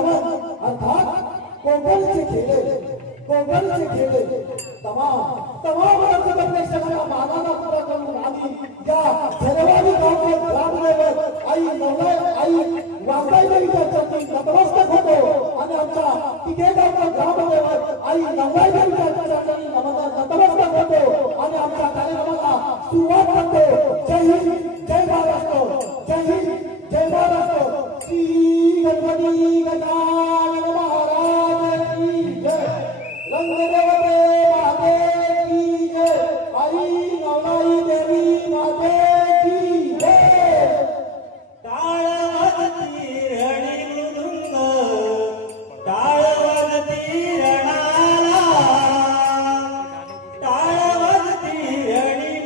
नमन अर्थात कोकणचे खेळ तमाम रंगप्रक्षकांना मानाला पुरा करून आम्ही या झरवाडी ग्रामदेवत आई वासाई देवीच्या चरणी नतमस्तक होतो आणि आमच्या तिकेगावच्या ग्रामदेवत आई नवलाई देवीच्या चरणी नतमस्तक होतो आणि आमच्या कार्यक्रमाला सुरुवात करतो. जय हिंद, जय महाराष्ट्र, जय हिंद, जय महाराष्ट्र. श्री गणपती गजानन महाराज की जय. रंगदेवते माते की जय. आई नवलाई देवी माते की जय. टाळवती रणी मृदुंग टाळवती रणाला टाळवती रणी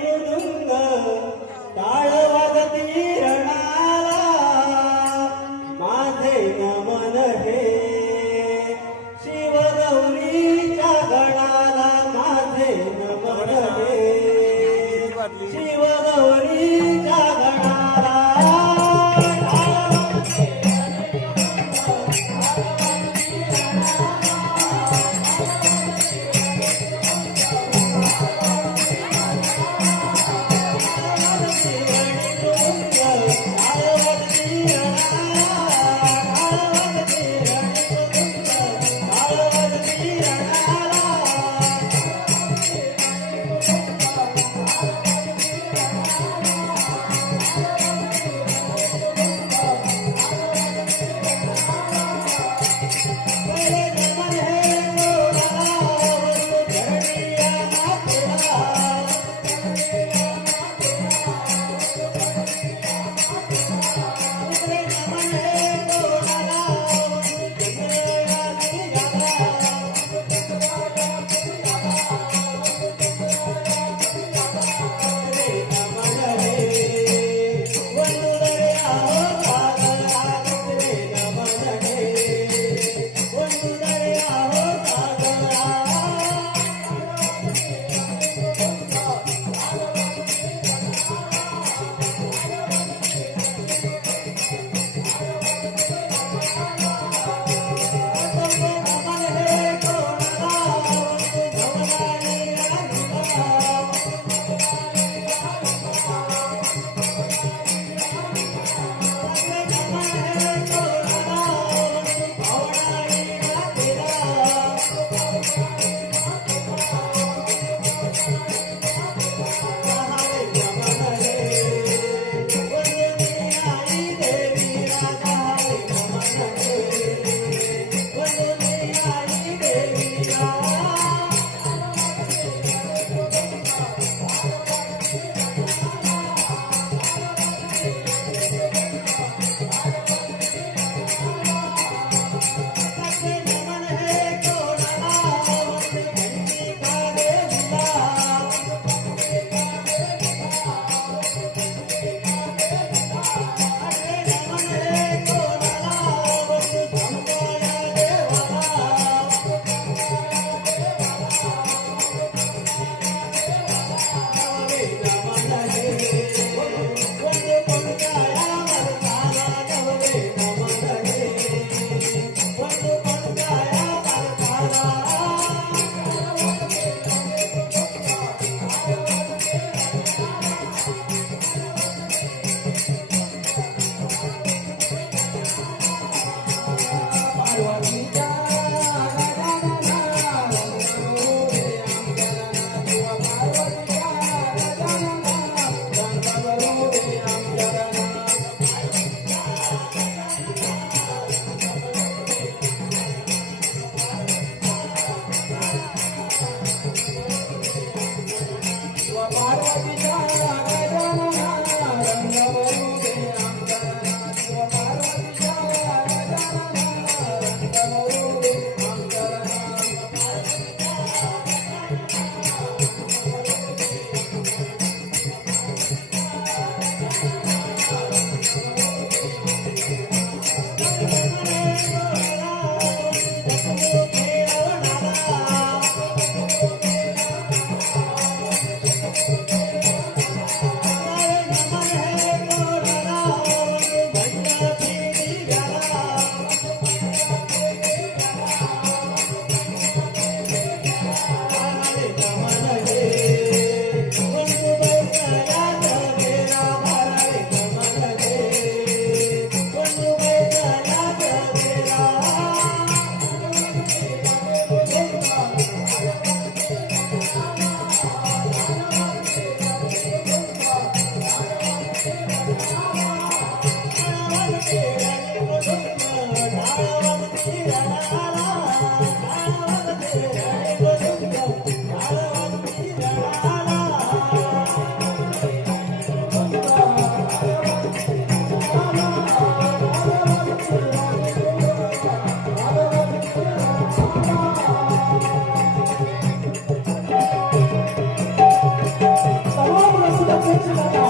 तमाम रसिका प्रेक्षकांना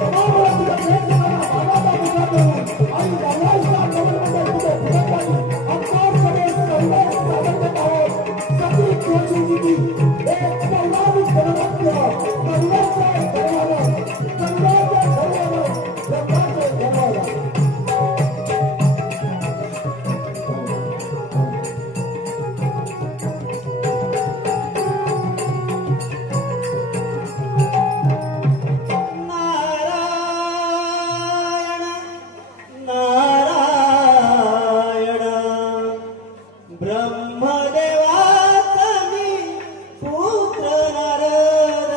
तमाम रसिका प्रेक्षकांना मानाचा मुद्दा देऊन आणि दरवाजा नवरमंडळ पुढे फिरत आपण सगळे सहभागी सादर करत आहोत. सती जोशीजीची एक पौराणिक गणनाट्य कन्याचे दरवाजा रंगाचे दरवाजा. नारायण नारायण ब्रह्मदेवाचा मी पुत्र नारद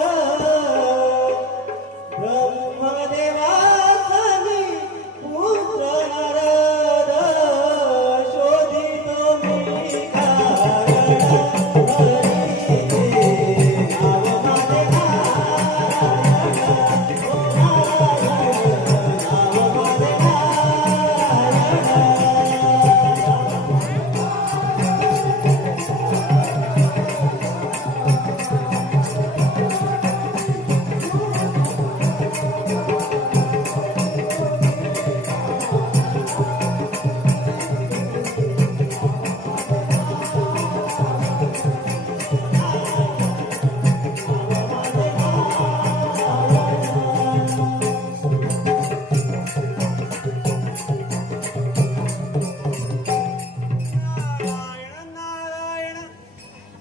ब्रह्मदेवाचा मी पुत्र नारद शोधितो मी कारण नाव माझे नारायण नारायण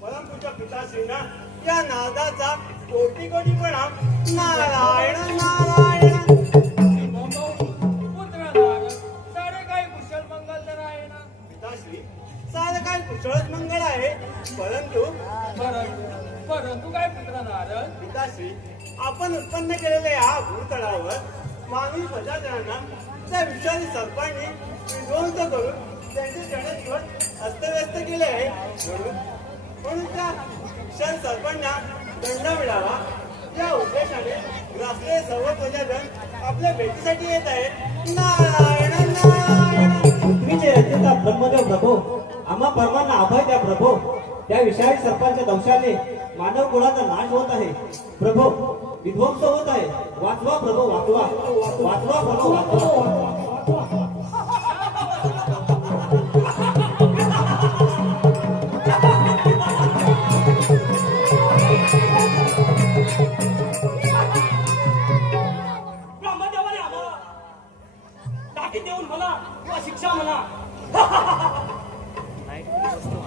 परमपूज्य पिताश्रींना या नादाचा कोटी कोटी प्रणाम. नारायण नारायण सारे काही कुशल मंगल तर आहे ना. पिताश्री सारं काय कुशळच मंगळ आहे, परंतु परंतु काय पुत्र नारद, पिताश्री आपण उत्पन्न केलेल्या या भूतळावर मानवी प्रजाजनांना त्या विषारी सर्पांनी विध्वंस करून त्यांचे जनजीवन अस्तव्यस्त केले आहे. म्हणून त्या विषारी सर्पांना दंड मिळावा या उद्देशाने ग्रासलेले सर्व प्रजाजन आपल्या भेटीसाठी येत आहेत. नारायण नारायण तुम्ही जे रचता ब्रह्मदेव प्रभो, आम्हा परमांना अभय द्या प्रभो. त्या विषारी सर्पांच्या दंशाने मानव कुळाचा नाश होत आहे प्रभो, विध्वंस होत आहे. वाचवा प्रभो, वाचवा वाचवा प्रभो, वाचवा. ब्रह्मदेवाने आम्हाला ताकीद देऊन म्हणा किंवा शिक्षा म्हणा,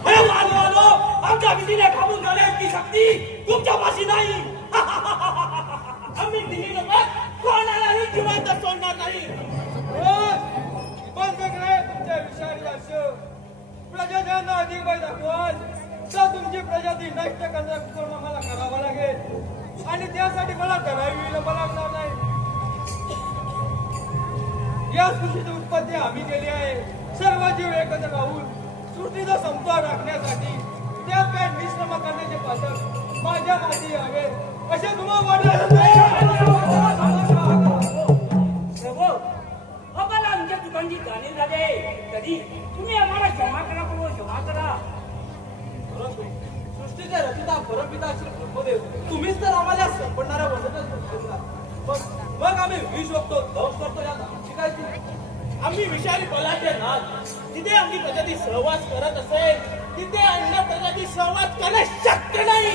अरे वालो वालो, आमच्या भीतीने घाबरून जाण्याची शक्ती तुमच्या पाशी नाही. आम्ही दिली नका कोणालाही जिवंत सोडणार नाही. बंद करे तुमच्या विषारी असं प्रजाजनांना अधिक भय दाखवाल तर तुमची प्रजाती नष्ट करण्याचा उपक्रम आम्हाला करावा लागेल आणि त्यासाठी मला करावी लागणार नाही. या सृष्टीची उत्पत्ती आम्ही केली आहे. सर्व जीव एकत्र राहून सृष्टीचा समतोल राखण्यासाठी त्यात काय निश्रम करण्याचे पातक माझ्या माती हवेत असे तुम्हाला वाटत प्रभू, आम्हाला आमच्या चुकांची जाणीव झाली आहे. तरी तुम्ही आम्हाला क्षमा करा प्रभू, क्षमा करा. सृष्टीचे रचिता परमपिता श्री ब्रह्मदेव, तुम्हीच तर आम्हाला संपणाऱ्या वसतच मग आम्ही विष बघतो, ध्वंस करतो. यात आमची काय चूक? आम्ही विषारी बलाचे नाथ, जिथे आमची प्रजाती सहवास करत असेल तिथे अन्य प्रजाती सहवास करणे शक्य नाही.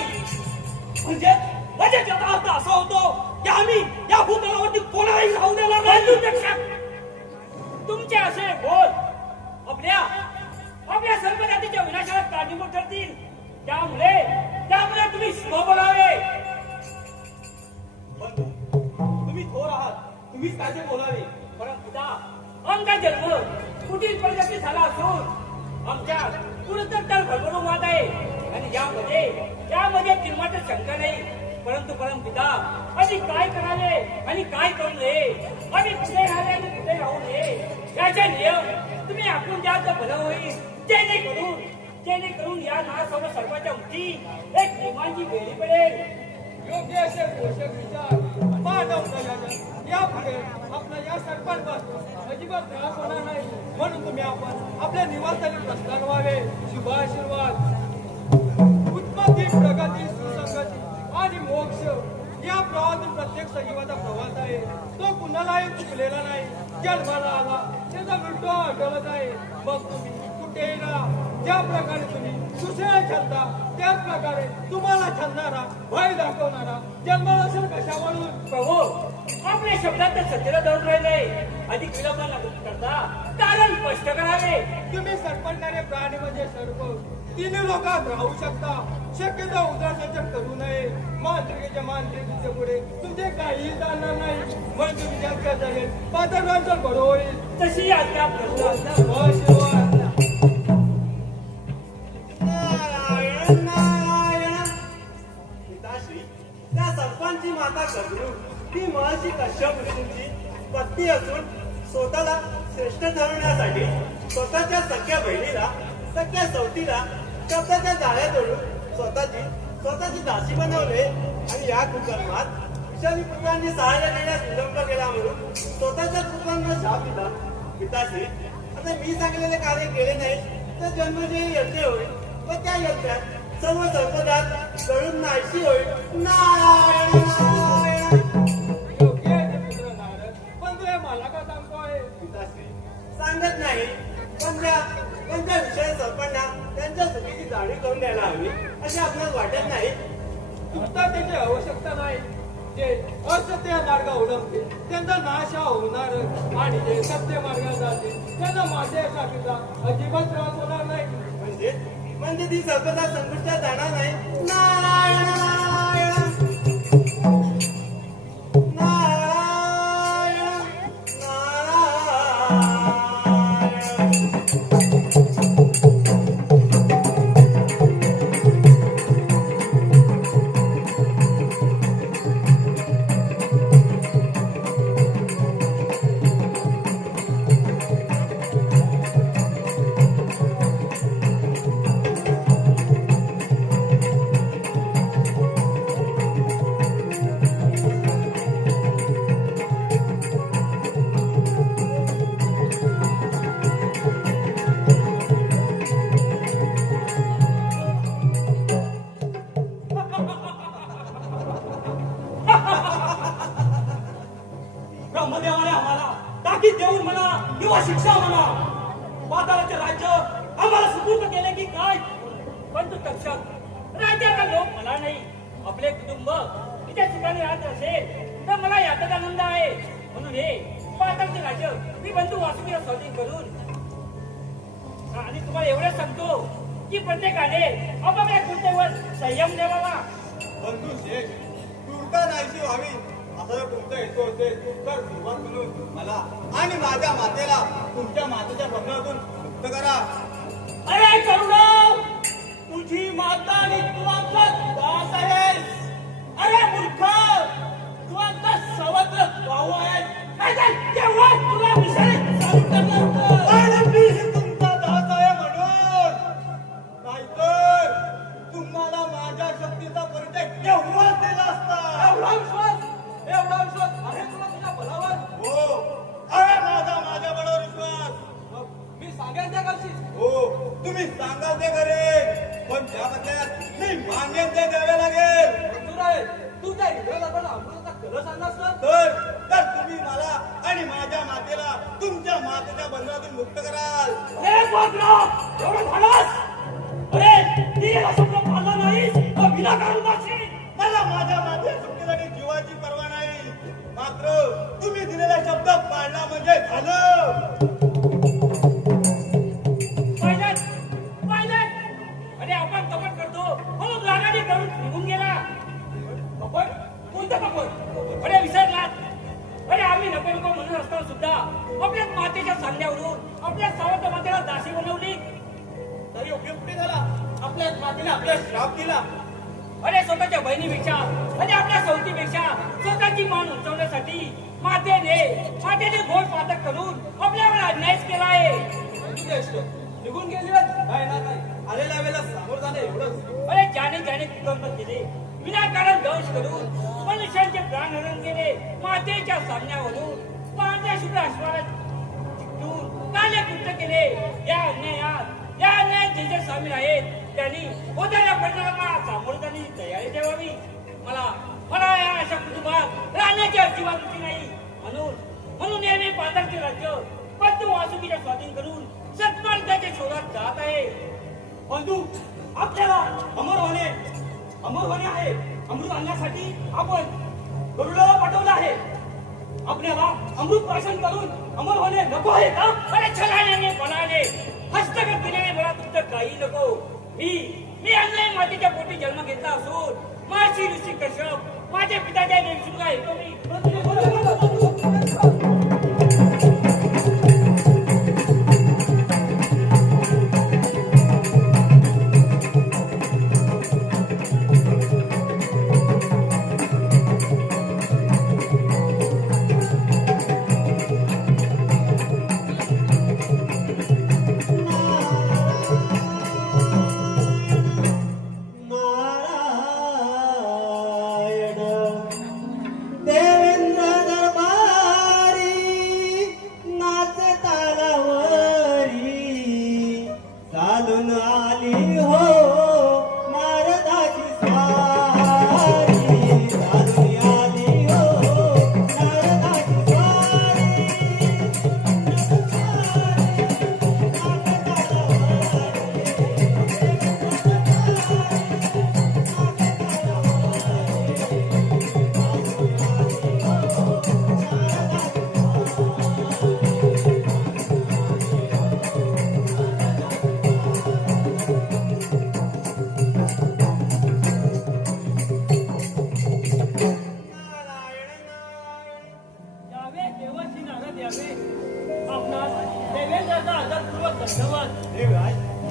म्हणजे त्याचा अर्थ असा होतो की आम्ही या भूतलावरती कोणालाही राहू देणार नाही. तुमचे असे बोल आपल्या सर्व जातीच्या विनाशाला कारणीभूत ठरतील. त्यामुळे तुम्ही शुभ बोलावे. तुम्ही थोर आहात, तुम्हीच काय ते बोलावे. परंतु आमचा जन्म कुठील प्रजाती झाला असून आमच्या पुरतर भरभरून वाद आहे आणि यामध्ये किंमत शंका नाही. परंतु परमपिता आम्ही काय करावे आणि काय करू नये, आम्ही कसे नियम तुम्ही आखून द्याल तर भलं होईल. जेणेकरून या ना सर्व सर्वांच्या उठी एक नियमांची बेडी पडेल. योग्य असे पोषक विचार मानव यापुढे आपला या सरपंच अजिबात त्रास होणार नाही. म्हणून तुम्ही आपण आपल्या निवासस्थानी प्रस्थान व्हावे. शुभ आशीर्वाद. उत्पत्ती, प्रगती, सुसंगती आणि मोक्ष या प्रवाहातून प्रत्येक सजीवाचा प्रवास आहे. तो कुणालाही चुकलेला नाही. जन्माला आला त्याचा मृत्यू आठवत आहे. मग तुम्ही कुठेही राहा, ज्या प्रकारे तुम्ही दुसऱ्या छंदा त्याच प्रकारे तुम्हाला छंदारा भय दाखवणारा जन्माला असेल कशावरून. प्रभू आपल्या शब्दात तर सत्याला धरून राहिले. अधिक विलंब न करता कारण स्पष्ट करावे. तुम्ही सरपटणारे प्राणी म्हणजे सर्प तिन्ही लोकात राहू शकता. शक्यतो उदरसंचार करू नये. मांत्रिकेच्या मांत्रिकेच्या पुढे तुमचे काहीही चालणार नाही. मग तुम्ही जास्त चालेल पातळांतर बरं होईल. तशी आज्ञा प्रभू. आशीर्वाद. नारायण नारायण. पिताश्री त्या सर्पांची माता गरुड ही महर्षी कश्यप ऋषींची पत्नी असून स्वतःला श्रेष्ठ ठरवण्यासाठी स्वतःच्या सख्या बहिणीला सख्या सवतीला शब्दाच्या जाळ्या तोडून स्वतःची दासी बनवले. आणि या कुकर्मात विषारी पुत्रांनी सहाय्य देण्यास विलंब केला म्हणून स्वतःच्या पुत्रांना शाप दिला. पिताश्री आता मी सांगलेले कार्य केले नाही तर जन्मजयी यज्ञ होईल व त्या यज्ञात सर्व सर्पदात गळून नाहीशी होईल. नारायण नारायण. योग्य आहे ते पुत्र नारद, पण तू हे मला का सांगतोय? पिताश्री सांगत नाही पण त्या विषय सर्पांना त्यांच्या चुकीची जाणीव करून द्यायला हवी असे आपल्याला वाटत नाही. तुमचा त्याची आवश्यकता नाही. जे असत्य मार्ग अवलंबते त्यांचा नाश हा होणार आणि जे सत्य मार्गात जाते त्यांना माझ्यासाठीचा अजिबात त्रास होणार नाही. म्हणजे ती सर्पदा संकटात जाणार नाही. नारायण नारायण. नारायण नारायण. ब्रह्मदेवाने आम्हाला ताकीद देऊन म्हणा किंवा शिक्षा म्हणा पाताळाचे राज्य आम्हाला सुपूर्द केले की काय? पण तू तक्षक राज्याचा लोक मला नाही. आपले कुटुंब इथे ठिकाणी राहत असेल तर मला याचाच आनंद आहे. म्हणून हे पाताळचे राज्य मी बंधू वासुकीला स्वाधीन करून आणि तुम्हाला एवढं सांगतो की प्रत्येकाने आपापल्या कृत्यावर संयम ठेवावा. बंधू शेठ तूर्ता नाहीशी व्हावी असं जर तुमचा हेतू असेल तर सुरुवात करून मला आणि माझ्या मातेला तुमच्या मातेच्या बंधनातून मुक्त करा. अरे करुणा, तुझी माता आणि तू आमचा दास आहेस. अरे मूर्ख, तू आमचा सवत्र भाऊ आहेस. तेव्हा तुला विषय चालू करणार होतं. आणि मी ही तुमचा दास आहे म्हणून. नाहीतर तुम्हाला माझ्या शक्तीचा परिचय केव्हाच दिला असता. एवढा विश्वास आहे तुला तुझ्या बलावर? हो आहे माझ्या बळावर विश्वास. मग मी सांगेन त्या कशी? हो तुम्ही सांगाल ते करेन पण त्या बदल्यात मी मागेन ते द्यावे लागेल. मंजूर आहे. तू त्या हिरव्या पण अमृताचा कलश आणलास तर तुम्ही मला आणि माझ्या मातेला तुमच्या मातेच्या बंधनातून मुक्त कराल. अरे बाबरा, एवढं झालास? अरे ती शब्द पाळला नाहीस तर विनाकारण जाशील. मला माझ्या मातेच्या सुटकेसाठी जीवाची पर्वा नाही. मात्र तुम्ही दिलेला शब्द पाळला म्हणजे झालं. पाहिलं अरे आपण कपट करतो म्हणून रागाने करून निघून गेला. कपट? कोणतं कपट? अरे विसरलात? अरे आम्ही नको नको म्हणून असताना सुद्धा आपल्या मातेच्या सांगण्यावरून आपल्या सावत्र मातेला दासी बनवली. तरी उपयोग कुठे झाला? आपल्या मातेने आपल्या श्राप दिला. अरे स्वतःच्या बहिणीपेक्षा आणि आपल्या सवतीपेक्षा स्वतःची मान उंचवण्यासाठी मातेने गोड पातक करून आपल्यावर अन्याय हेच केलं आहे. तू ज्येष्ठ निघून गेली काय ना काय आलेल्या वेळेला सामोर जाणं एवढंच. अरे ज्याने कुटुंब केले विनाकारण दंश करून मनुष्यांचे प्राण हरण केले, मातेच्या सामन्यावरून पांढऱ्या शुभ्र अश्वाला चिकटून काले कृत्य केले. या अन्यायात जे जे सामील आहेत त्यांनी होणाऱ्या परिणामाला सामोरं जाण्याची तयारी ठेवावी. मला या अशा कुटुंबात राहण्याची अजिबात रुची नाही. म्हणून नेहमी पाताळचे राज्य बंधू वासुकीच्या स्वाधीन करून सत्मार्गाच्या शोधात जात आहे. बंधू आपल्याला अमर होणे आहे. अमृत आणण्यासाठी आपण गरुडाला पाठवलं आहे. आपल्याला अमृत प्राशन करून अमर होणे नको आहे का? अरे छलाने बनाने हस्तगत दिलेले मला तुमचं काही नको. मी अन्याय मातेच्या पोटी जन्म घेतला असून महर्षी ऋषी कश्यप माझ्या पिताच्या नेमसुगा येतो मी.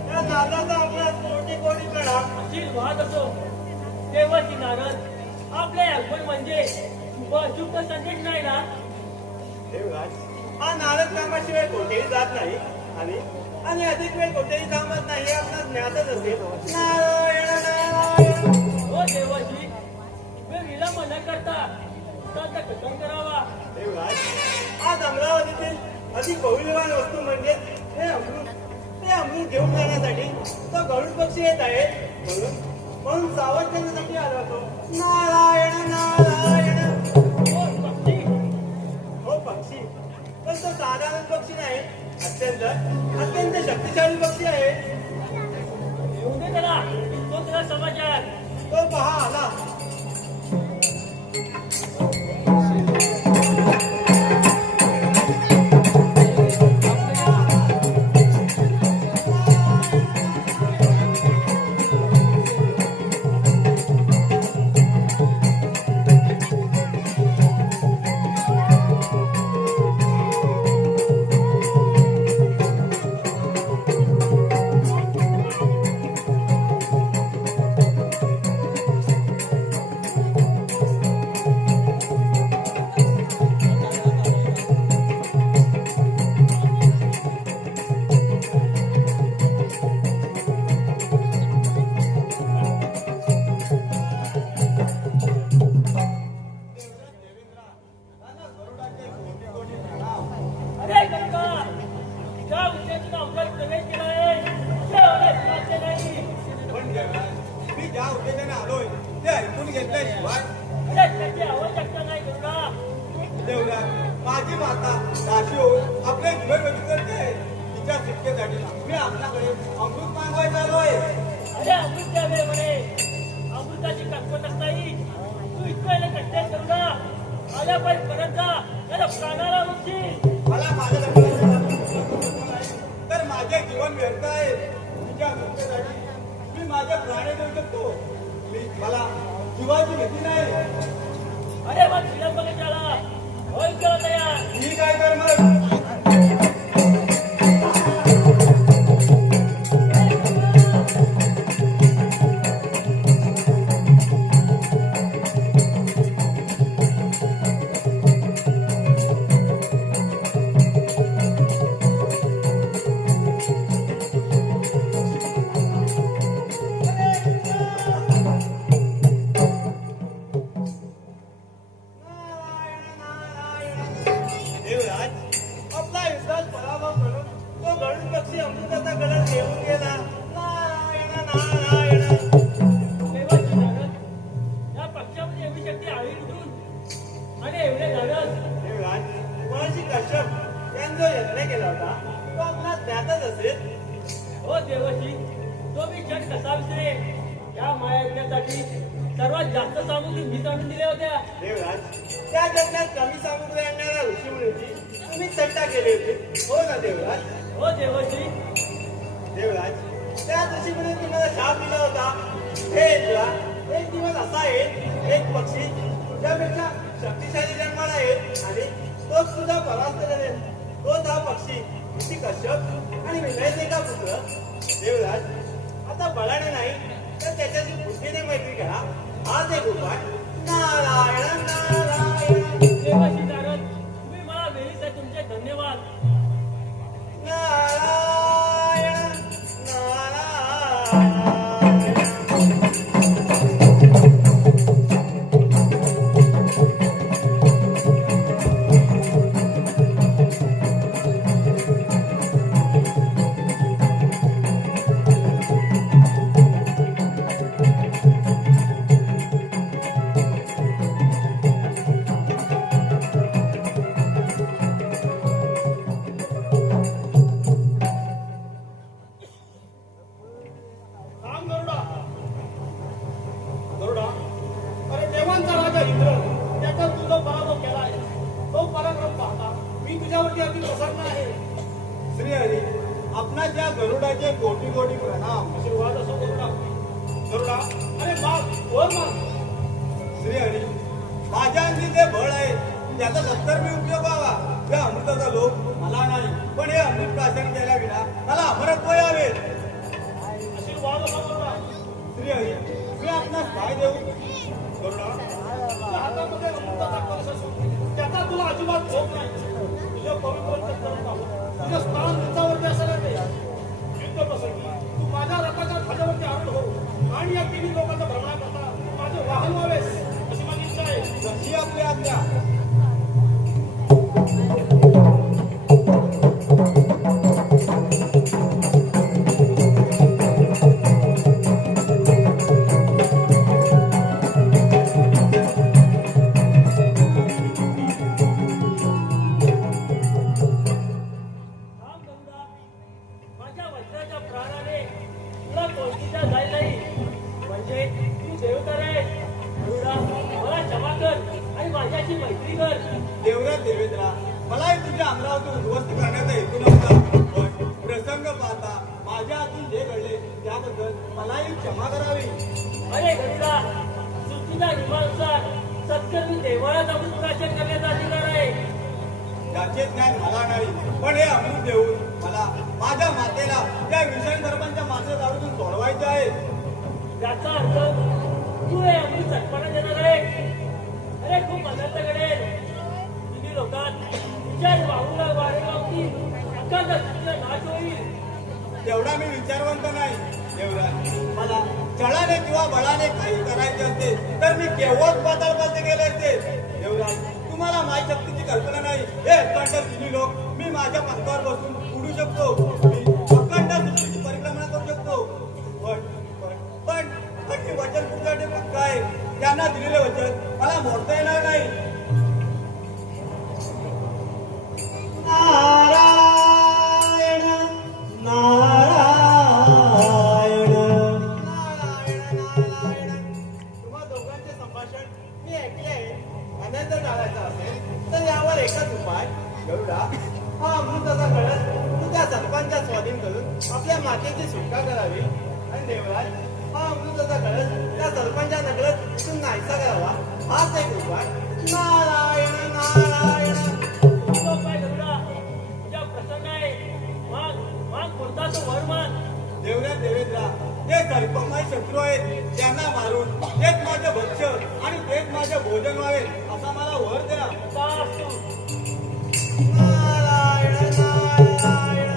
त्या नादाचा आपल्याला कोटी प्रणाम. आशीर्वाद असो. देवाची नारद आपल्या अल्पण म्हणजे शुभ संदेश नाही ना. देवराज हा नारद कामाशिवाय कोठेही जात नाही आणि अधिक वेळ कोठेही थांबत नाही हे आपणास ज्ञातच असेल. नारायण नारायण. हो देवाची मी विलंब न करता कथन करावा. देवराज आज अमरावतीतील अधिक बहुलवान वस्तू म्हणजे हे अमृत घेऊन जाण्यासाठी तो गरुड पक्षी येत आहे. म्हणून सावध करण्यासाठी आलो होतो. नारायण नारायण. हो पक्षी पण तो साधारण पक्षी नाही, अत्यंत शक्तिशाली पक्षी आहे. येऊ दे त्याला, तो तुला समाचार. तो पहा आला. माझी माता दाशी होऊन आपले जीवन व्यतीत करते. तिच्या शिक्षेसाठी मी आपल्याकडे अमृत मागवायला आलोय. अरे अमृत द्यावे म्हणे. अमृताची कल्पना नाही. तू इतकं कष्ट करू ना. आल्या पाहिजे परत जा. त्याला प्राणाला उठशील. मला माझ्या तर माझे जीवन व्यर्थ आहे. तिच्या शिक्षेसाठी मी माझे प्राण देऊ शकतो. मला जीवाची भीती नाही. अरे मग विलंब कशाला. होईल केला तयार. मी काय कर मग. गरुड पक्षी अमृताचा कलश घेऊन गेला. नारायण नारायण. देवाची नारद, या पक्षामध्ये एवढी शक्ती आली कुठून? आणि एवढे धाडस? देवराज, महर्षी कश्यप यांनी जो यज्ञ केला होता तो आपला ज्ञातच असेल. हो देवशी, तो मी क्षण कसा विसरे? या महायज्ञासाठी सर्वात जास्त सामुग्री मी आणून दिल्या होत्या. देवराज, त्या यज्ञात कमी सामुग्री आणणाऱ्या ऋषीमुनीची तुम्ही चट्टा केली होती, हो ना देवराज? हो देवशी, देवराज, त्या ऋषीमुनी तुम्हाला शाप दिला होता. हे इंद्रा, एक दिवस असा येईल, एक पक्षी तुझ्यापेक्षा शक्तिशाली जन्माला येईल आणि तोच तुझा परास्त करेल. तोच हा पक्षी ऋषी कश्यप आणि विनयचे का पुत्र. देवराज, आता बळाने नाही तर त्याच्याशी बुद्धीने मैत्री करा. हाच एक उपाय. नारायण नारायण. देवाशी नारद, तुम्ही मला वेळीचे तुमचे धन्यवाद. नारायण नारायण. थांब गरुडा. गरुडा, अरे देवांचा राजा इंद्र, त्याचा तुझा पराभव केला आहे. तो पराक्रम पाहता मी तुझ्यावरती अति प्रसन्न आहे. श्रीहरी, आपणा त्या गरुडाचे कोटी कोटी प्रणाम. आशीर्वाद असो गरुडा. गरुडा, अरे माग वर माग. श्रीहरी, माझ्या अंगी जे बळ आहे त्याचा सत्कर्मी उपयोग व्हावा. या अमृताचा लोभ मला नाही, पण हे अमृत प्राशन केल्याविना मला अमरत्व यावे. आशीर्वाद असो गरुडा. श्रीहरी, मी आपणास काय देऊ? गरुडा, तुझ्या हातामध्ये अमृताचा कलश असो, त्याचा तुला अजिबात झोप नाही. तुझ्या पवित्र अंतःकरण पाहून तुझं स्थान उंचावरती असायला ते. युद्ध प्रसंगी तू माझ्या रथाच्या ध्वजावरती आरूढ हो आणि या तिन्ही लोकांचा भ्रमणा करता माझे वाहन व्हावेस अशी माझी इच्छा आहे. जशी आपली आज्ञा. थांब गरुडा, माझ्या वज्राच्या प्राणाने तुला कोणतीचा जाईल नाही. म्हणजे तू देवतर आहे. गरुडा, मला क्षमा कर आणि माझ्याशी मैत्री कर. देवराज देवेंद्रा, मलाही तुझ्या अमरावती उद्ध्वस्त करण्याचा हेतू नव्हता, पण प्रसंग पाहता माझ्या हातून जे घडले त्याबद्दल मलाही क्षमा करावी. अरे गरुडा, सृष्टीच्या नियमानुसार सत्कर्मी देवाला अमृत प्राशन करण्याचा अधिकार आहे. त्याचे ज्ञान मला नाही, पण हे अमृत देऊन मला माझ्या मातेला त्या विषय सर्पांच्या मासे दारूतून सोडवायचे आहे. याचा अर्थ तू हे अमृत सत्पणा देणार आहे. अरे खूप आनंद घडेल. तिन्ही लोकात विचार वाहूला वारे लावतील. अखंड सृष्टीचा नाश होईल. तेवढा मी विचारवंत नाही. देवराज, मला छळाने किंवा बळाने काही करायचे असते तर मी केव्हाच पाताळापर्यंत गेले असते. देवराज, तुम्हाला माझ्या शक्तीची कल्पना नाही. हे अखंड तिन्ही लोक मी माझ्या पंखावर बसून उडू शकतो. मी अखंड सृष्टीची परिक्रमणा करू शकतो. पण पण पण हे वचन तुझ्याकडे पक्का आहे. त्यांना दिलेले वचन मला मोडता येणार नाही. नारायण नारायण. नारायण नारायण. तुम्हा दोघांचे संभाषण मी ऐकले आहे. आनंद टाळायचा असेल तर यावर एकच उपाय. गरुडा, हा अमृताचा कळस तू त्या सर्पांच्या स्वाधीन करून आपल्या मातेची सुटका करावी. आणि देवराज, हा अमृताचा कळस त्या सर्पांच्या नकळत इथून नाहीसा करावा. हाच एक उपाय. नारायण नारायण. तो पाय गरुडा, तुझ्या प्रसन्न आहे. वाघ वाघ कोणता तो वर मान. देवराज देवेंद्रा, ते सर्प माझे शत्रू आहेत. त्यांना मारून तेच माझे भक्ष्य आणि तेच माझे भोजन व्हावे असा मला वर द्या. का असतो? नारायण नारायण.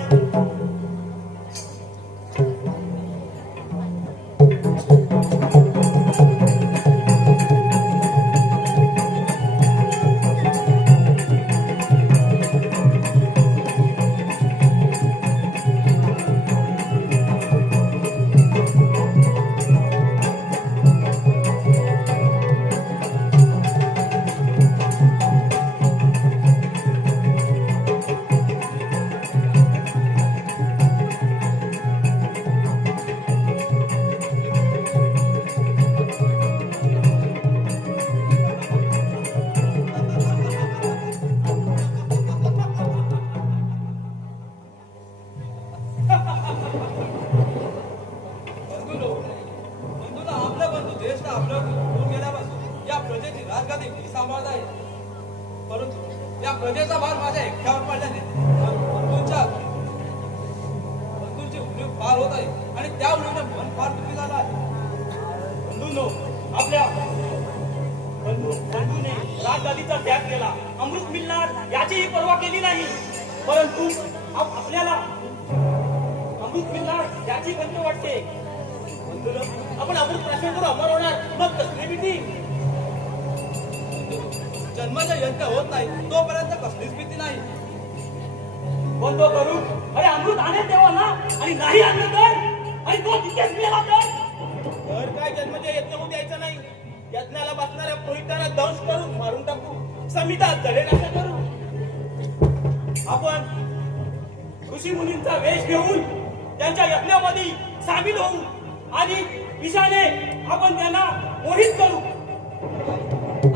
आपल्यावर दूर गेल्यापासून या प्रजेची राजगादी मी सांभाळत आहे. परंतु या प्रजेचा भार माझ्या एकट्यावर पडल्याने बंधूंची उणीव फार होत आहे आणि त्या उणीवने मन फार दुःखी झालं आहे. बंधूंनो, आपल्या बंधूने राजगादीचा त्याग केला, अमृत मिळणार याचीही पर्वा केली नाही. परंतु आपल्याला अमृत मिळणार याची खंत वाटते. बंधूंनो, आपण अमृत प्राशनावर अमर होणार, मग कसली भीती? जन्माचा यज्ञ होत नाही तोपर्यंत कसलीच भीती नाही. पण तो करू, अरे अमृत आणेल तेव्हा ना, आणि नाही आणलं तर, आणि तो तिथेच मेला तर काय जन्माच्या यज्ञ होऊ द्यायचा नाही. यज्ञाला बसणाऱ्या पुरोहितांना दंश करून मारून टाकू, संहिता जडेल असं करू. आपण ऋषी मुनींचा वेश घेऊन त्यांच्या यज्ञामध्ये सामील होऊ आणि विषाने आपण त्यांना मोहित करू.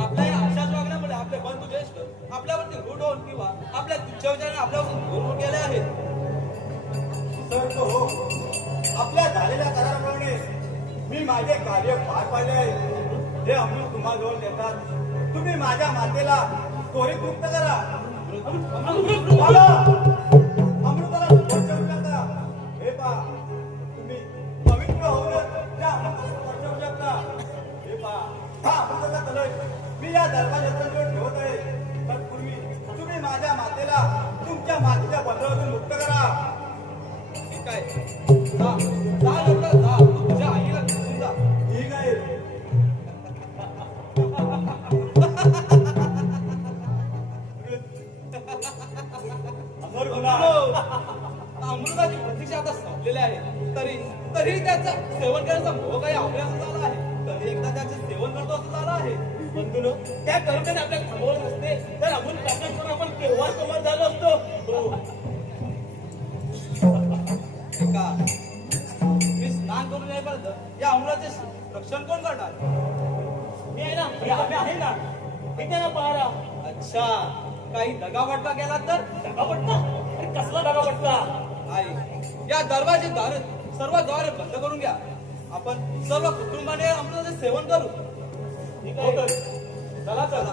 आपल्या या अशाच वागण्यामुळे आपले बंधू ज्येष्ठ आपल्यावरती रूढ होऊन किंवा आपल्या तुच्छ विचाराने आपल्यापासून दूर होऊन गेले आहेत. सर्व हो, आपल्या झालेल्या कराराप्रमाणे मी माझे कार्य पार पाडले आहे. हे अमृत तुम्हाला देतात. तुम्ही माझ्या मातेला त्वरित मुक्त करा. बाबा, अमृताला स्पर्श करू नका. हे पहा, तुम्ही पवित्र होऊनच त्या अमृताला स्पर्श करू शकता. हे पहा, हा अमृताचा कलश मी या दरवाजाजवळ ठेवत आहे. तत्पूर्वी तुम्ही माझ्या मातेला तुमच्या मातेच्या बंधनातून मुक्त करा. ठीक आहे, जा लवकर जा, तुझ्या आईला घेऊन जा. ठीक आहे. अमर गुन्हा. अमृताची प्रतीक्षा आता संपलेली आहे. तरी त्याचं सेवन करण्याचा मोह काही अभ्यास झाला आहे. तरी एकदा त्याचं सेवन करतो असं झालं आहे. बंधूनो, त्या कर्माने आपल्याला थांबवलं नसते तर अमृत प्राशन करून आपण केव्हा समज झालो असतो. एका मी स्नान करून येईपर्यंत या अमृताचे रक्षण कोण करणार? मी आहे ना, आम्ही आहे ना, इथे ना पहारा. अच्छा, काही दगावटका केला तर? दगापट्टा? अरे कसला दगापट्टा? आई, या दरवाजे सर्व द्वारे बंद करून घ्या. आपण सर्व कुटुंबाने अमृताचे सेवन करू. ठीक आहे तर. चला चला.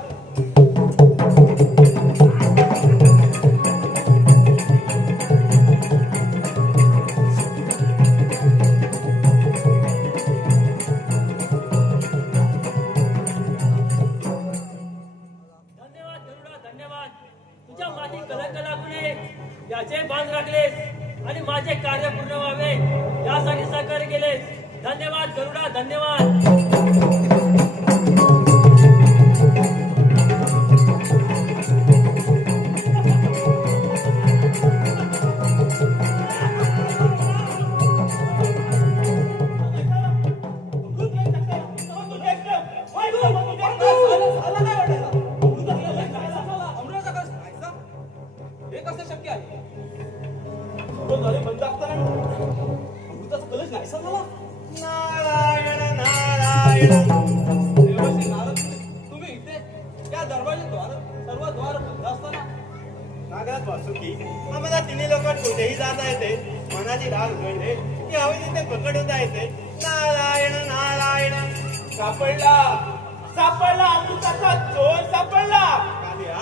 धन्यवाद गरुडा, धन्यवाद. तुझ्या माती कलंक लागू नये याचे बांध राखलेस आणि माझे कार्य पूर्ण व्हावे यासाठी सहकार्य केलेस. धन्यवाद गरुडा, धन्यवाद. हे कसं शक्य आहे? बंद असताना अमृताचा कलश नाहीसा झाला. नारायण नारायण. देवाशी नारद, तुम्ही इथे त्या दरवाजे सर्व द्वार बंद असताना नागराज वासुकी, आम्हाला तिन्ही लोक कुठेही जाता येते. मनाची राग उघडते की हवी तिथे प्रकट होता येते. नारायण नारायण. सापडला, सापडला, अमृताचा चोर सापडला. कालिया,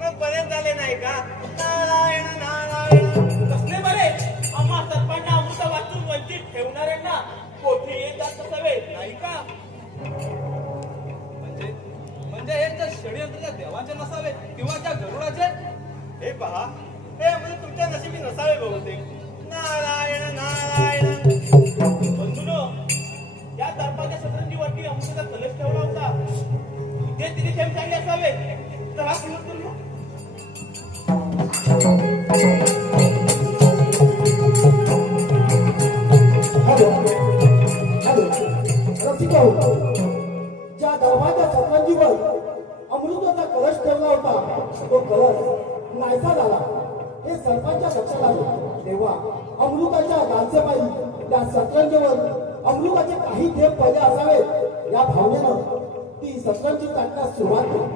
मग बरेच झाले नाही का? नारायण नारायण. कसले बरे? आम्हा सर्पांना अमृत वाचून वंचित ठेवणाऱ्यांना कोठे येत जात नसावे नाही का? म्हणजे हे जर षडयंत्र त्या देवाचे नसावे किंवा त्या गरुडाचे. हे पहा, हे अमृत तुमच्या नशिबी नसावे बहुतेक. नारायण नारायण. बंधूनो, या दर्पाच्या सतरंजीवरती अमृताचा कलश ठेवला होता. इथे तिने थेंब चांगले असावे. तर हा किंमत करू. हॅलो हॅलो रसिको, ज्या दरवाजा सतरंजीवर अमृताचा कलश ठेवला होता तो कलश नाहीसा झाला हे सरपंचा लक्षात आले. तेव्हा अमृताच्या गालसेबाई त्या सतरंजीवर अमृताचे काही थेंब पडले असावेत या भावनेनं ती सतरंजी टाकण्यास सुरुवात केली.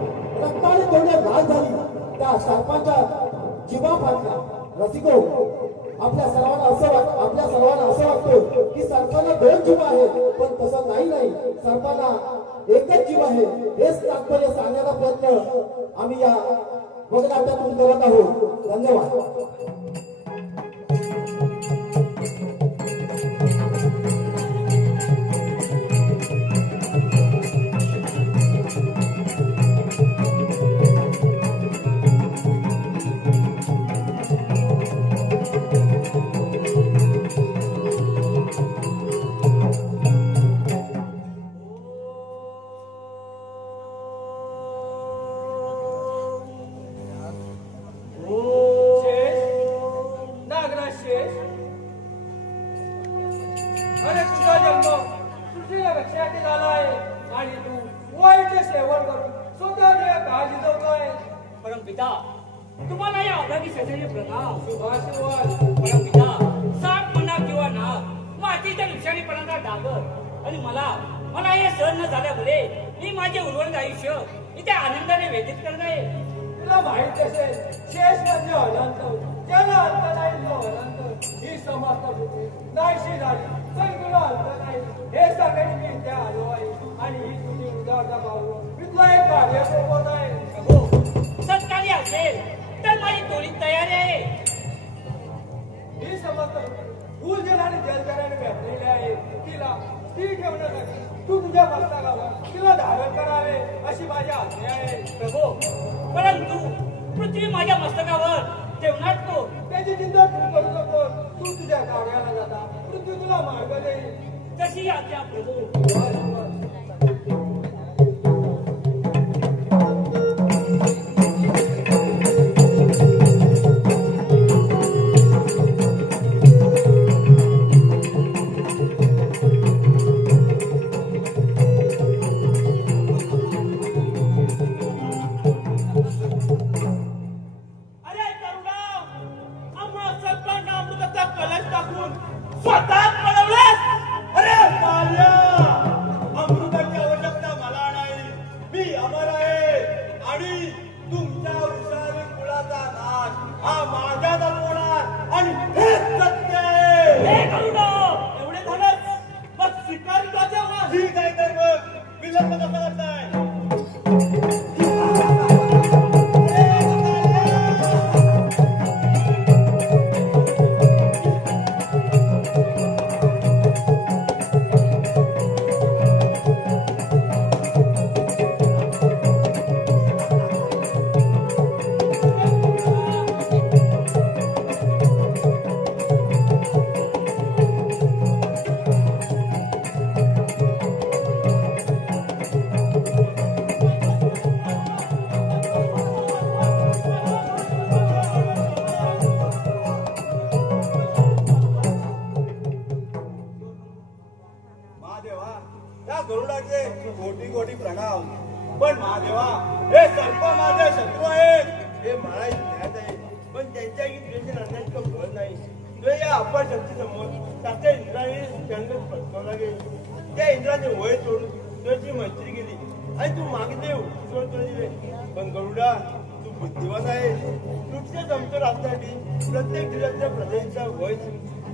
रक्ताने तोंडे लाल झाली. त्या सरपंचा जिभा फाटला. रसिको, आपल्या सर्वांना असं वाटतं की सर्पाला 2 जीव आहेत, पण तसं नाही. सर्पाला एकच जीव आहे. हेच तात्पर्य सांगण्याचा प्रयत्न आम्ही या वगनाट्यातून करत आहोत. धन्यवाद. शेष, नागराज शेष, अरे तुझा जन्म पृथ्वीला रक्षणासाठी झाला आहे आणि तू वाईटचे सेवन करून स्वतःच्या काळजी जगतोय. परमपिता तुम्हाला या अभागी सजने प्रणाम. शुभाशीर्वाद. परमपिता साप म्हणा किंवा नाग मातीच्या नुकसानीपणाचा डागर आणि मला हे सहन न झाल्यामुळे मी माझे उर्वरित आयुष्य इथे आनंदाने व्यतीत करत आहे. तुला माहित असेल शेष म्हणजे अनंत, ज्याला अंत नाही तो अनंत. ही समस्त पृथ्वी नाहीशी झाली पण तुला अंत नाही हे सांगायला मी इथे आलो आहे आणि ही तुझी उदारता पाहून मी तुला एक कार्य सोबत आहे. प्रभू सत्कार्य असेल तर माझी त्वरित तयारी आहे. ही समस्त भूजल आणि जलचराने व्यापलेली आहे. तिला स्थिर ठेवण्यासाठी तू तुझ्या मस्तकावर तिला धारण करावे अशी माझी आज्ञा आहे. प्रभू परंतु पृथ्वी माझ्या मस्तकावर ठेवणार तो. त्याची चिंता तू करू नको. तू तुझ्या कार्याला जाता पृथ्वी तुला मार्ग देईल. तशी आज्ञा प्रभू. अरे करुणा, आम्हा सर्पांना अमृताचा कलश टाकून स्वतःच बनवलेस. अरे बाल्या, अमृताची आवश्यकता मला नाही. मी अमर आहे आणि तुमच्या विषारी कुळाचा नाश हा माझ्याच होणार आणि हेच सत्य आहे. हे करुणा एवढे झालंच मग स्वीकार तुझ्या वास. ठीक आहे तर मग विलंब कसा करताय? महादेवा, त्या गरुडाचे कोटी कोटी प्रणाम. पण महादेवा, हे सर्प माझे शत्रू आहेत हे मला ज्ञात आहे. पण त्यांच्या इतके लढण्याचं फळ नाही. ते या अपार शक्ती समोर त्याच्या इंद्राने त्यांना फटकावला गेले. त्या इंद्राने वय सोडून त्याची मैत्री केली आणि तू मागितले सोड दिले. पण गरुडा, तू बुद्धिवान आहे. तुझ्या जमतो राहण्यासाठी प्रत्येक जिल्ह्यातल्या प्रजेचा वय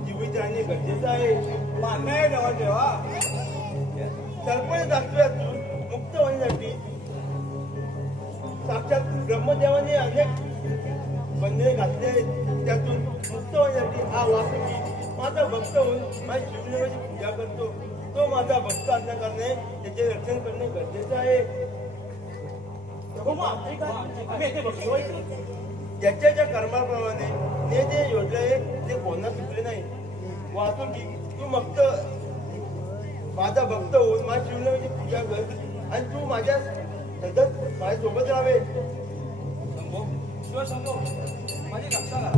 जीवित राहणे गरजेचं आहे. मान्य आहे नवा देवा. सरपंच दाखव्यातून मुक्त होण्यासाठी साक्षात ब्रह्मदेवाने अनेक बंधने घातले. त्यातून मुक्त होण्यासाठी हा वासुकी माझा भक्त होऊन माझ्या शिवलिंगाची पूजा करतो. तो माझा भक्त आज्ञा करणे, त्याचे रक्षण करणे गरजेचं आहे. ज्याच्या कर्माप्रमाणे ते जे योजले ते कोणा चुकले नाही. वासुकी, तू मक्त माझा भक्त होऊन माझ्या शिवलिंगाची पूजा कर आणि तू माझ्या सतत माझ्यासोबत राहावे. शिवशंभो, माझी रक्षा करा.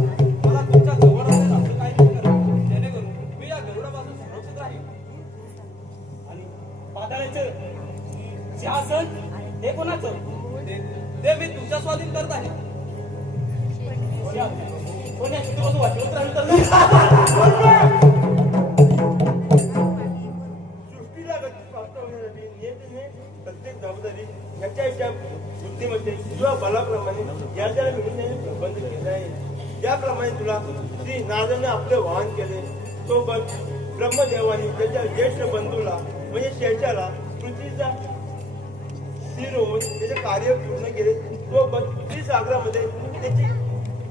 मला तुमच्या जवळ राहण्यास असं काही नाही करा, जेणेकरून मी या गरुडापासून सुरक्षित राहील. आणि पाताळाचं सिंहासन हे कोणाचं? ते मी तुमच्या स्वाधीन करत आहे. कोण्या स्थितीपासून वाचवत राहील तर नाही. सृष्टीला गती प्राप्त होण्यासाठी नियतीने प्रत्येक जबाबदारी याच्या बुद्धीमध्ये किंवा बलाप्रमाणे ज्याला मिळून त्यांनी प्रबंध केला आहे. याप्रमाणे तुला श्री नारदाने आपले वाहन केले. सोबत ब्रह्मदेवानी त्याच्या ज्येष्ठ बंधूला म्हणजे शेषाला पृथ्वीचा स्थिर होऊन त्याचे कार्य पूर्ण केले. सोबत क्षीरसागरामध्ये त्याची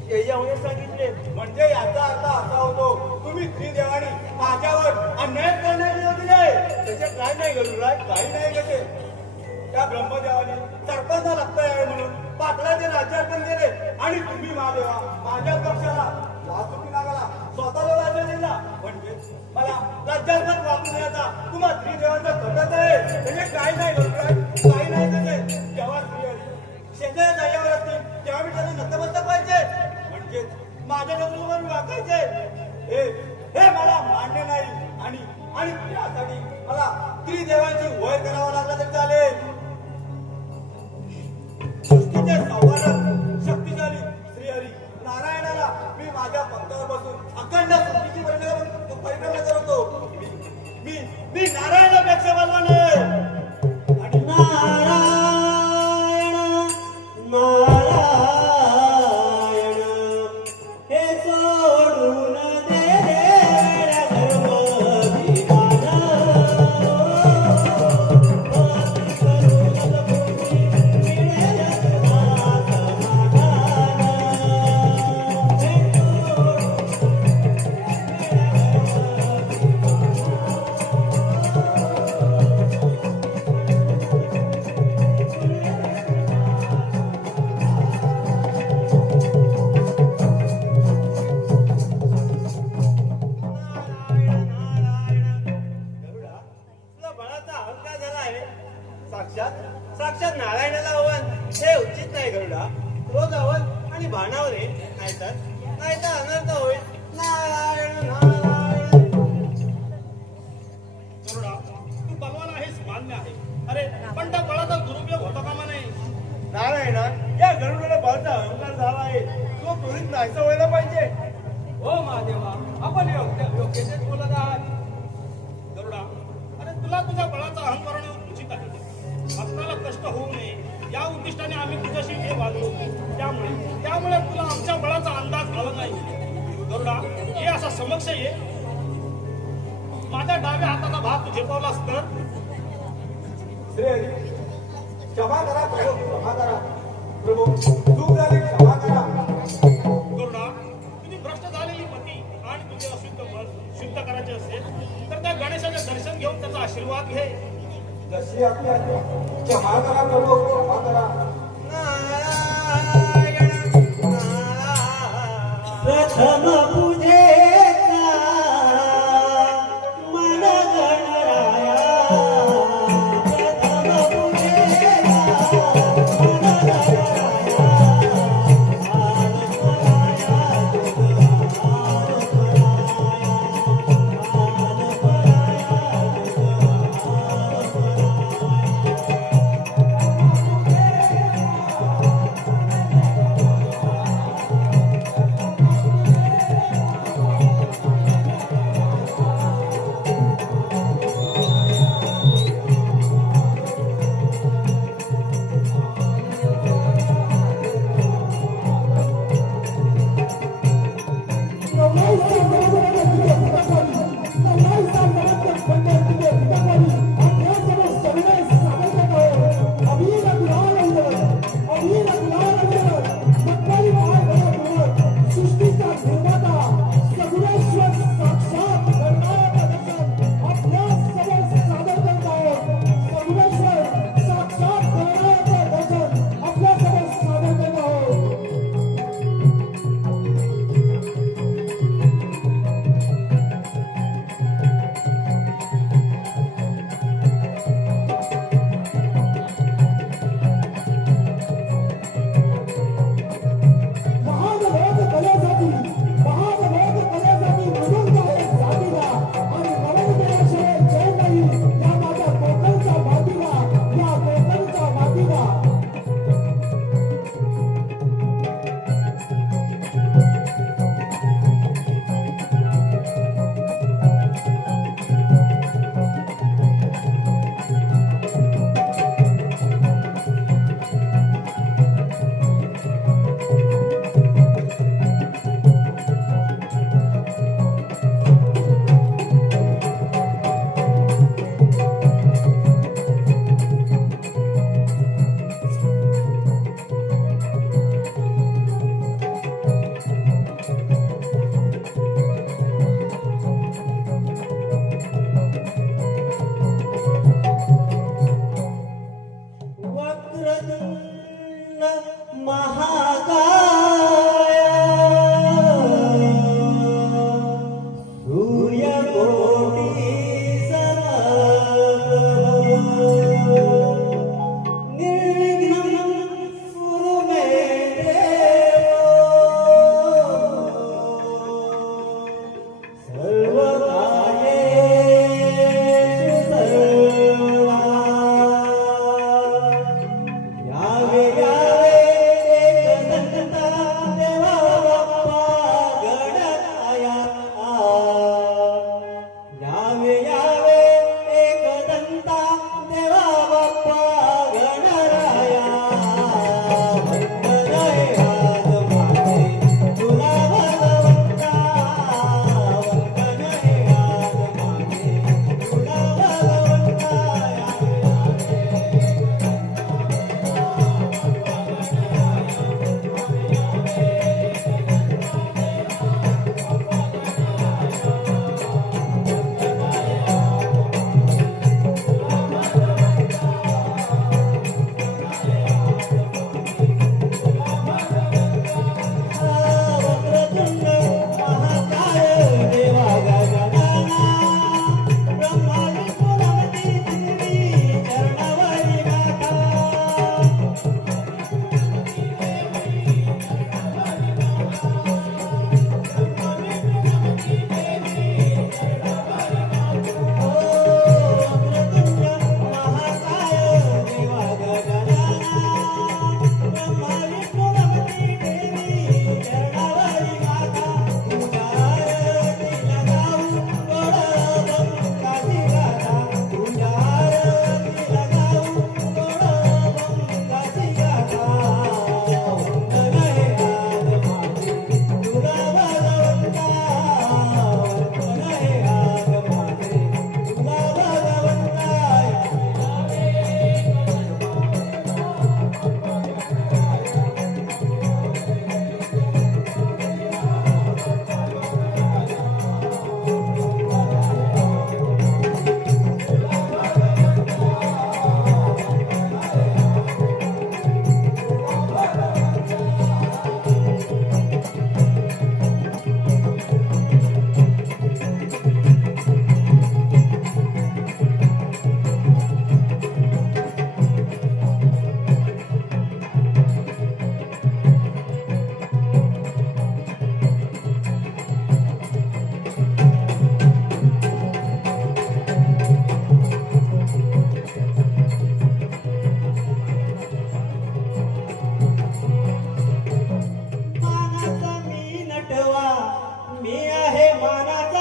शय्या होण्यास सांगितले. म्हणजे याचा अर्थ असा होतो तुम्ही त्रिदेवानी माझ्यावर अन्याय करण्याचे दिले. त्याच्यात काय नाही गरुडराज, काही नाही कसे त्या ब्रह्मदेवाने सरपंच लागता यावे म्हणून पाटलाचे राज्यार्पण केले आणि तुम्ही महादेवा माझ्या पक्षाला वाहतुकी नागाला स्वतःला राज्य दिला. म्हणजे मला राज्यार्पण वापरून द्यायचा तुम्हा त्रिदेवांचा घटत आहे. म्हणजे काय नाही गरुडराज, काही नाही कसे जेव्हा शेजाऱ्या जागेवर असतील तेव्हा मी त्यांना नतमस्तक पाहिजे. म्हणजे माझ्या नेतृत्वावर वाकायचे हे हे मला मान्य नाही. आणि आणि त्यासाठी मला त्रिदेवांची वय करावा लागला तरी चालेल. सृष्टीचे संवादक शक्तिशाली श्रीहरी नारायणाला मी माझ्या पंखावर बसून अखंड सृष्टीची परिक्रमा करतो. मी नारायणापेक्षा बलवान आहे. आणि नारायण नारायण हे सोडून दे धर्म विधान. गरुडा, तुला बळाचा अहंकार झाला आहे. साक्षात साक्षात नारायणाला हवन हे उचित नाही गरुडा. रोज हवन आणि भानावर ये, नाहीतर अनर्थ होईल. नारायण नारायण. गरुडा तू बलवान आहेस मान्य आहे. अरे पण त्या बळाचा दुरुपयोग होता कामा नाही. नारायणा, या गरुडाला बळाचा अहंकार झाला आहे. तो त्वरित नाहीसा व्हायला पाहिजे. हो महादेवा, आपण योग्यतेच बोलत आहात. गरुडा अरे तुला तुझ्या बळाचा अहंकार होणे उचित आहे. आपल्याला कष्ट होऊ नये या उद्दिष्टाने आम्ही तुझ्याशी हे वागलो. त्यामुळे तुला आमच्या बळाचा अंदाज आला नाही. गरुडा हे असा समक्ष ये. माझ्या डाव्या हाताचा भाग तू झेपवलास तर श्री क्षमा करा प्रभू, क्षमा करा प्रभू, चूक झाली, क्षमा करा. गरुडा तुझी भ्रष्ट झालेली मती आणि तुझे अशुद्ध मन शुद्ध करायचे असेल तर त्या गणेशाचे दर्शन घेऊन त्याचा आशीर्वाद घे. जशी आपली आज्ञा. क्षमा करा प्रभू, क्षमा करा. नारायण नारायण. प्रथम पूजेचा मन गणराया. प्रथम पूजेचा मन गणराया. मी आहे मानाचा